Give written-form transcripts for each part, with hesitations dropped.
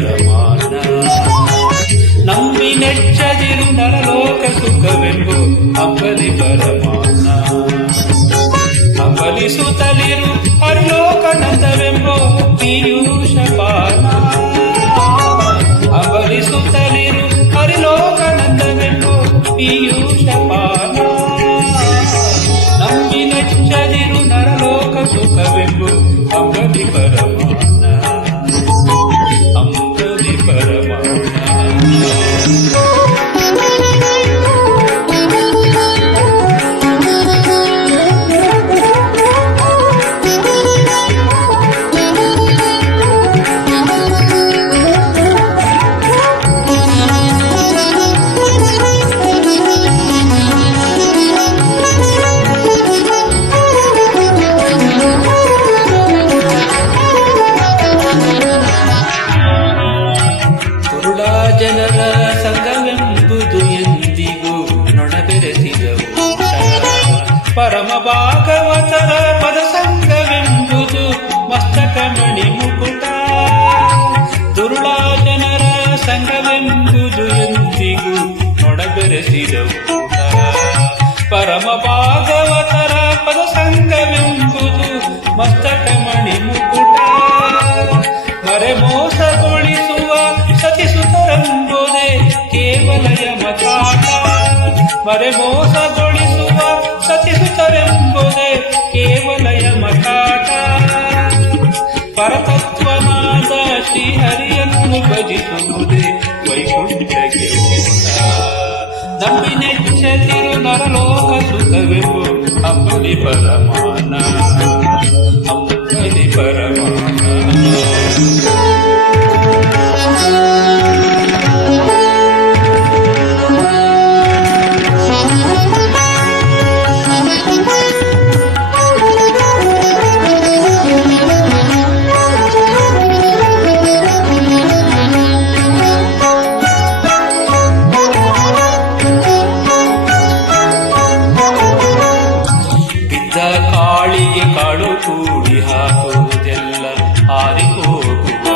ಪರಮಾನ ನಂಬಿ ನೆಚ್ಚದಿರು ನರಲೋಕ ಸುಖವೆಂಬು ಅಂಬಲಿ ಪರಮಾನ ಅಂಬಲಿಸುತ್ತಲಿರು ಹರಿಲೋಕನಂದವೆಂಬೋ ಪೀಯೂಷಪಾನ ಅಂಬಲಿಸುತ್ತಲಿರು ಹರಿಲೋಕನಂದವೆಂಬೋ ಪೀಯೂಷಪಾನ ನಂಬಿ ನೆಚ್ಚದಿರು ನರಲೋಕ ಸುಖವೆಂಬು ಅಂಬಲಿ ಪರಮಾನ ಅಂಬಲಿ ಪರಮಾನ ಜನರ ಸಂಘವೆಂಬುದು ಎಂದಿಗೂ ನೊಣಬೆರೆಸಿದವು ಪರಮ ಭಾಗವತರ ಪದ ಸಂಘವೆಂಬುದು ಮಸ್ತಕಮಣಿ ಮುಕುಟ ದುರುಳ ಜನರ ಸಂಘವೆಂಬುದು ಎಂದಿಗೂ ನೊಣಬೆರೆಸಿದವು ಪರಮ ಭಾಗವತರ ಪದ ಸಂಘವೆಂಬುದು ಮಸ್ತಕಮಣಿ ಮುಕುಟ ಮರೆ ಮೋಸಗೊಳಿಸುವ ಸತಿಸುತರೆಂಬುದೇ ಕೇವಲ ಯಮಕಾಟ ಮರೆ ಮೋಸಗೊಳಿಸುವ ಸತಿಸುತರೆಂಬುದೇ ಕೇವಲ ಯಮಕಾಟ ಪರತತ್ವನಾದ ಶ್ರೀಹರಿಯನ್ನು ಭಜಿಸುವುದೇ ವೈಕುಂಠಕ್ಕೆ ನಂಬಿ ನೆಚ್ಚದಿರು ನರಲೋಕ ಸುಖವೆಂಬು ಅಂಬಲಿ ಪರಮಾನ ಅಂಬಲಿ ಪರಮಾನ ಕಾಳಿಗೆ ಕಾಳು ಕೂಡಿ ಹಾಕುವುದೆಲ್ಲ ಹಾರಿ ಹೋಗುವ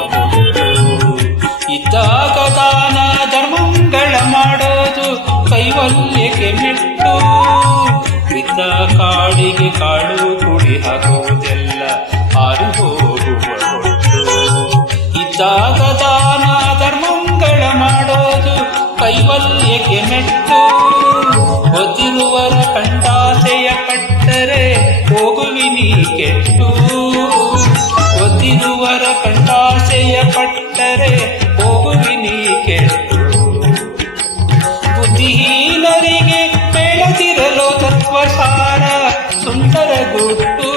ಇದ್ದಾಗ ದಾನ ಧರ್ಮಗಳ ಮಾಡೋದು ಕೈವಲ್ಯಕ್ಕೆ ಮೆಟ್ಟು ಬಿದ್ದ ಕಾಳಿಗೆ ಕಾಳು ಕೂಡಿ ಹಾಕುವುದೆಲ್ಲ ಹಾರಿ ಹೋಗುವ ಇದ್ದಾಗ ದಾನ ಧರ್ಮಗಳ ಮಾಡೋದು ಕೈವಲ್ಯಕ್ಕೆ ಮೆಟ್ಟು ಒದಿರುವರ ಕಂಡಾಸೆಯ ಪಟ್ಟರೆ ಹೋಗುವಿನಿ ಕೆಟ್ಟು ಒದಿರುವರ ಕಂಡಾಸೆಯ ಪಟ್ಟರೆ ಹೋಗುವಿನಿ ಕೆಟ್ಟು ಬುದ್ಧಿಹೀನರಿಗೆ ಬೆಳೆದಿರಲು ತತ್ವಸಾರ ಸುಂದರ ಗುಟ್ಟು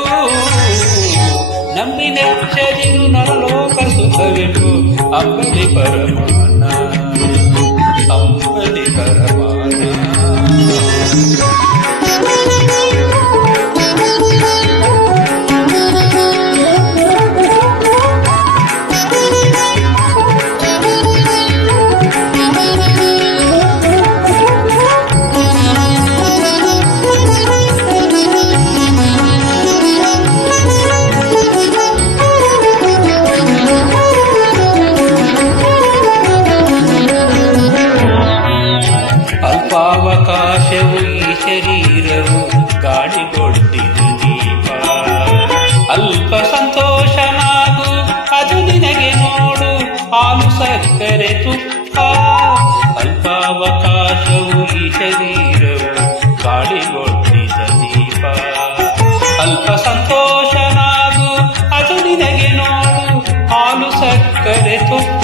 ನಂಬಿ ನೆಚ್ಚದಿರು ನರಲೋಕ ಸುಖವೆಂಬು ಅಂಬಲಿ ಪರಮಾನ ಅಂಬಲಿ ಪರಮಾನ ಅಲ್ಪಾವಕಾಶವು ಈ ಶರೀರವು ಗಾಳಿಗೊಡ್ಡಿದ ದೀಪ ಅಲ್ಪ ಸಂತೋಷನಾಗು ಅದು ನಿನಗೆ ನೋಡು ಹಾಲು ಸಕ್ಕರೆ ತುಪ್ಪ ಅಲ್ಪಾವಕಾಶವು ಈ ಶರೀರವು ಗಾಳಿಗೊಡ್ಡಿದ ದೀಪ ಅಲ್ಪ ಸಂತೋಷನಾಗು ಅದು ನಿನಗೆ ನೋಡು ಹಾಲು ಸಕ್ಕರೆ ತುಪ್ಪ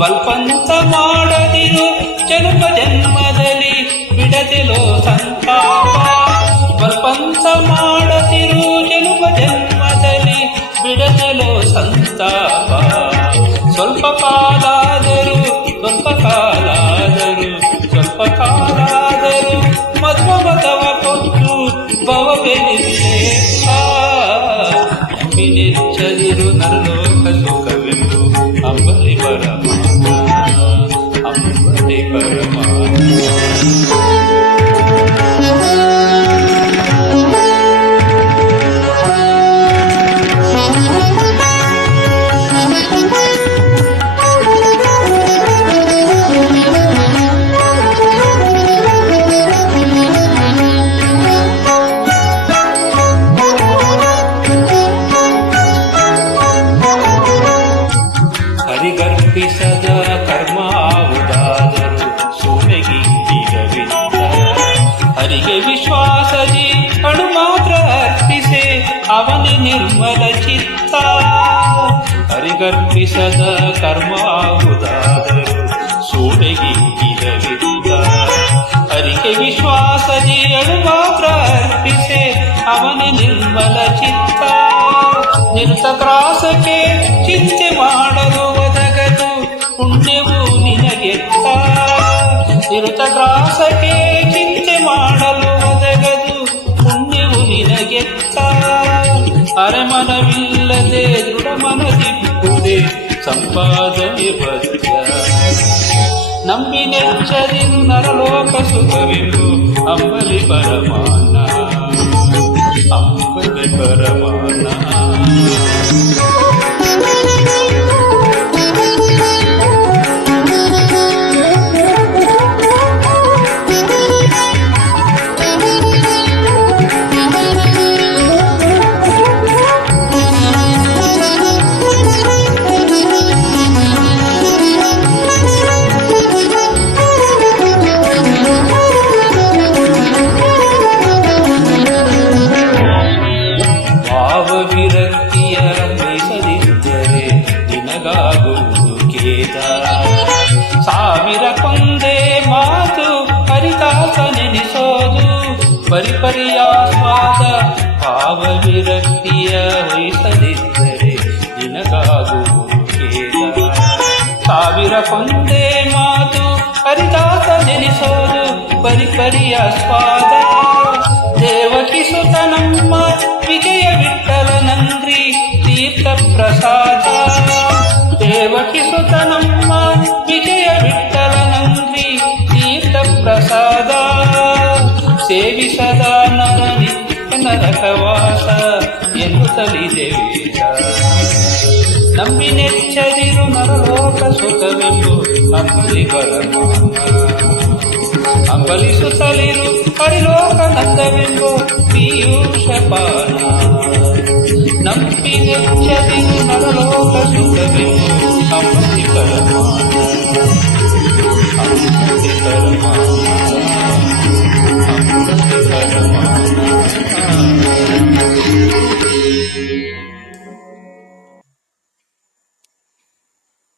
ಬಲ್ಪಂತ ಮಾಡದಿರು ಜನ್ಮ ಜನ್ಮದಲ್ಲಿ ಬಿಡದಿಲೋ ಸಂತಾಪ ಬಲ್ಪಂತ ಮಾಡದಿರು ಜನ್ಮ ಜನ್ಮದಲ್ಲಿ ಬಿಡದಿಲೋ ಸಂತಾಪ ಸ್ವಲ್ಪ ಕಾಲಾದರೂ ಮಧ್ವ ಮತವ ಕೊಟ್ಟು ಭವವೆನಿಸೇಪ ನಂಬಿ ನೆಚ್ಚದಿರು ನರಲೋಕ ಸುಖವೆಂದು ಅಂಬಲಿ ಪರಮಾನ ಅಂಬಲಿ ಪರಮಾನ ಹರಿಗರ್ಪಿಸದ ಕರ್ಮಾವುದಾದರೂ ಸೂಳೆಗಿಂಗಿರವಿತ್ತ ಹರಿಗೆ ವಿಶ್ವಾಸದಿ ಅಣು ಮಾತ್ರ ಅರ್ಪಿಸೆ ಅವನೇ ನಿರ್ಮಲ ಚಿತ್ತ ಹರಿಗರ್ಪಿಸದ ಕರ್ಮಾವುದಾದರೂ ಸೂಳೆಗಿಂಗಿರವಿತ್ತ ಹರಿಗೆ ವಿಶ್ವಾಸದಿ ಅಣು ಮಾತ್ರ ಅರ್ಪಿಸೆ ಅವನೇ ನಿರ್ಮಲ ಚಿತ್ತ ನಿರ್ತಕ್ರಾಸಕ್ಕೆ ಚಿಂತೆ ಮಾಡಲು ಒದಗದು ಪುಣ್ಯವು ನಿನಗೆತ್ತ ನಿರ್ತಕ್ರಾಸಕ್ಕೆ ಚಿಂತೆ ಮಾಡಲು ಒದಗದು ಪುಣ್ಯವು ನಿನಗೆತ್ತ ಅರೆಮನವಿಲ್ಲದೆ ದೃಢ ಮನದಿಪ್ಪುದೆ ಸಂಪಾದನೆ ಬದ್ಧ ನಂಬಿ ನೆಚ್ಚದಿರು ನರಲೋಕ ಸುಖವೆಂದು ಅಂಬಲಿ ಪರಮಾನ ಅಂಬಲಿ ಪರಮಾನ ವಿರಕ್ತಿಯ ಬಯಸದಿದ್ದರೆ ನಿನಗಾಗುವುದು ಖೇದ ಸಾವಿರ ಕೊಂದೆ ಮಾತು ಹರಿದಾಸ ನೆನೆಸೋದು ಪರಿಪರಿಯಾಸ್ವಾದ ಭಾವ ವಿರಕ್ತಿಯ ವಹಿಸದಿದ್ದರೆ ನಿನಗಾಗುವುದು ಖೇದ ಸಾವಿರ ಕೊಂದೆ ಮಾತು ಹರಿದಾಸ ನೆನೆಸೋದು ಪರಿಪರಿಯಾಸ್ವಾದ ದೇವಕಿ ಸುತ ನಮ್ಮ ವಿಜಯ ವಿಠಲ ನಂದ್ರಿ ತೀರ್ಥ ಪ್ರಸಾದ ದೇವಕಿ ಸುತ ನಮ್ಮ ವಿಜಯ ವಿಠಲ ನಂದ್ರಿ ತೀರ್ಥ ಪ್ರಸಾದ ಸೇವಿಸದ ನರ ನಿತ್ಯ ನರಕವಾಸ ಎನ್ನುತ್ತಲಿದೆ ವೇದ ನಂಬಿ ನೆಚ್ಚದಿರು ನರಲೋಕ ಸುಖವೆಂಬು ಅಂಬಲಿ ಪರಮಾನ ಅಂಬಲಿಸುತ್ತಲಿರು ಹರಿಲೋಕ ನಂದವೆಂಬು ಪೀಯೂಷಪಾನ ನಂಬಿ ನೆಚ್ಚದಿರು ನರಲೋಕ ಸುಖವೆಂಬು